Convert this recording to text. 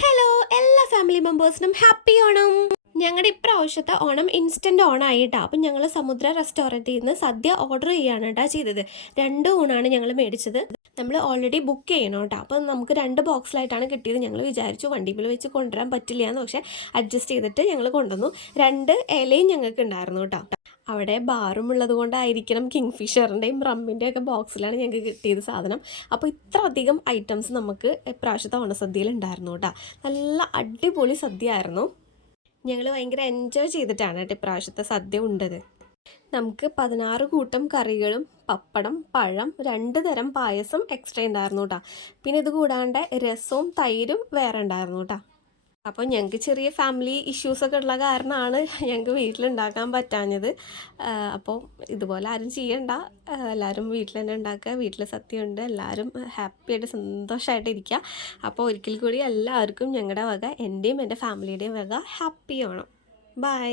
Hello എല്ലാ family മെമ്പേഴ്സിനും happy Onam. ഞങ്ങളുടെ ഇപ്രാവശ്യത്തെ ഓണം ഇൻസ്റ്റൻറ്റ് ഓണായിട്ടാണ്. അപ്പം ഞങ്ങൾ സമുദ്ര റെസ്റ്റോറൻറ്റിൽ നിന്ന് സദ്യ ഓർഡർ ചെയ്യാണ് കേട്ടോ ചെയ്തത്. 2 ഊണാണ് ഞങ്ങൾ മേടിച്ചത്. നമ്മൾ ഓൾറെഡി ബുക്ക് ചെയ്യണം കേട്ടോ. അപ്പം നമുക്ക് 2 ബോക്സിലായിട്ടാണ് കിട്ടിയത്. ഞങ്ങൾ വിചാരിച്ചു വണ്ടിയിൽ വെച്ച് കൊണ്ടുവരാൻ പറ്റില്ല എന്ന്, പക്ഷേ അഡ്ജസ്റ്റ് ചെയ്തിട്ട് ഞങ്ങൾ കൊണ്ടുവന്നു. 2 ഇലയും ഞങ്ങൾക്ക് ഉണ്ടായിരുന്നു കേട്ടോ. അവിടെ ബാറും ഉള്ളത് കൊണ്ടായിരിക്കണം കിങ് ഫിഷറിൻ്റെയും റമ്മിൻ്റെയും ഒക്കെ ബോക്സിലാണ് ഞങ്ങൾക്ക് കിട്ടിയത് സാധനം. അപ്പോൾ ഇത്ര അധികം ഐറ്റംസ് നമുക്ക് ഇപ്രാവശ്യത്തെ ഓണസദ്യയിൽ ഉണ്ടായിരുന്നു കേട്ടോ. നല്ല അടിപൊളി സദ്യ ആയിരുന്നു. ഞങ്ങൾ ഭയങ്കര എൻജോയ് ചെയ്തിട്ടാണ് കേട്ടോ ഇപ്രാവശ്യത്തെ സദ്യ ഉണ്ടത്. നമുക്ക് 16 കൂട്ടം കറികളും പപ്പടം, പഴം, 2 തരം പായസം എക്സ്ട്രാ ഉണ്ടായിരുന്നു കേട്ടോ. പിന്നെ ഇത് കൂടാണ്ട് രസവും തൈരും വേറെ ഉണ്ടായിരുന്നു കേട്ടോ. അപ്പോൾ ഞങ്ങൾക്ക് ചെറിയ ഫാമിലി ഇഷ്യൂസൊക്കെ ഉള്ള കാരണമാണ് ഞങ്ങൾക്ക് വീട്ടിലുണ്ടാക്കാൻ പറ്റാഞ്ഞത്. അപ്പോൾ ഇതുപോലെ ആരും ചെയ്യണ്ട, എല്ലാവരും വീട്ടിൽ തന്നെ ഉണ്ടാക്കുക. വീട്ടിൽ സദ്യയുണ്ട്, എല്ലാവരും ഹാപ്പിയായിട്ട് സന്തോഷമായിട്ട് ഇരിക്കുക. അപ്പോൾ ഒരിക്കൽ കൂടി എല്ലാവർക്കും ഞങ്ങളുടെ വക, എൻ്റെയും എൻ്റെ ഫാമിലിയുടെയും വക ഹാപ്പി ഓണം. ബൈ.